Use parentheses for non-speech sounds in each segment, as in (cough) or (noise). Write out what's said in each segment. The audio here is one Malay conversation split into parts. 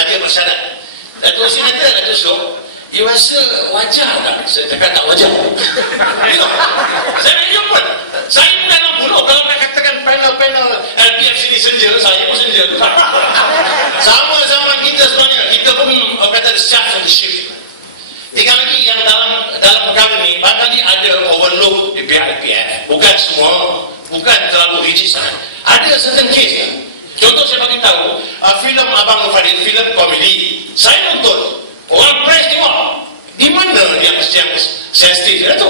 Raja bersyarat Datuk Hussein kata Datuk Syok You rasa wajar tak? Saya cakap tak wajar Saya nak jumpa Saya dalam puluh Kalau nak katakan panel-panel LPF sini senja Saya pun senja. (laughs) Sama-sama kita sebenarnya Kita pun kata the shift Tinggal lagi yang dalam dalam perkara ni Barangkali ada overlook di pihak Bukan semua. Bukan terlalu rigid sangat. Ada certain case ya Contoh saya bagi tahu uh, filem Abang Fadil, filem komedi. Saya nonton. Orang press tengok. Di mana yang yang sensitif dia tu?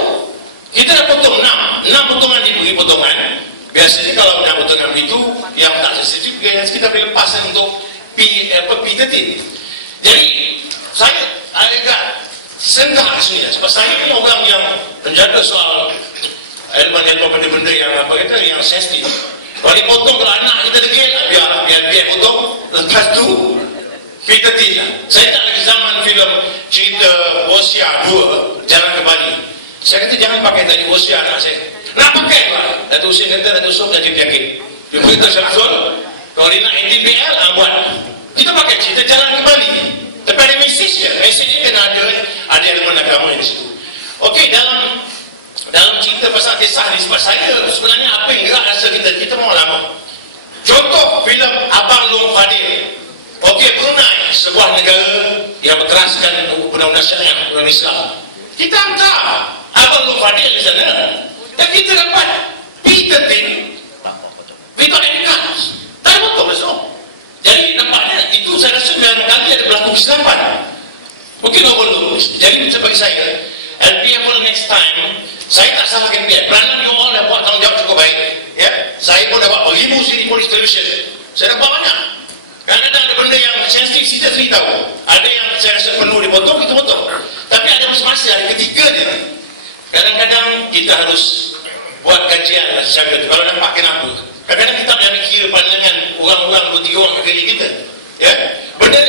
Kita dah potong enam, enam potongan diberi potongan. Biasanya kalau enam potongan itu yang tak sensitif, kita boleh lepaskan untuk P apa P13. Jadi saya agak senggah sebenarnya sebab saya ni orang yang menjaga soal elemen-elemen benda-benda yang apa kata yang sensitif. Kalau dipotong kalau anak kita degil, biar biar biar potong. Lepas tu kita tidak. Saya tak lagi zaman filem cerita Bosia 2 Jalan ke Bali. Saya kata jangan pakai tadi Bosia anak saya. Nak pakai pak. Datuk Hussein kata Datuk Sof dan Cik Yakin. Dia berkata Syamsul. Kalau dia nak NTPL, ah, buat. Kita pakai cerita Jalan ke Bali. Tapi ada mesej ya. Mesej ni kena ada ada elemen agama di situ. Okey dalam dalam cerita pasal kisah ni sebab saya sebenarnya apa yang gerak rasa kita kita mau lama contoh filem Abang Long Fadil. Ok Brunei sebuah negara yang berteraskan undang-undang syariah undang Islam. Kita hantar Abang Long Fadil di sana. Dan kita dapat Peter Tin Victor Enikans tak betul besok. Jadi nampaknya itu saya rasa memang kali ada berlaku kesilapan mungkin overlook jadi sebagai saya LPF next time saya tak salahkan dia. Kerana you all dah buat tanggungjawab cukup baik. Ya? Saya beribu sini polis television. Saya dapat banyak. Kadang-kadang ada benda yang sensitif, kita sendiri tahu. Ada yang saya rasa perlu dipotong, kita potong. Tapi ada masa-masa, hari ketiga dia. Kadang-kadang kita harus buat kajian secara itu. Kalau nampak kenapa. Kadang-kadang kita nak kira pandangan orang-orang bertiga orang kekali kita. Ya? Benda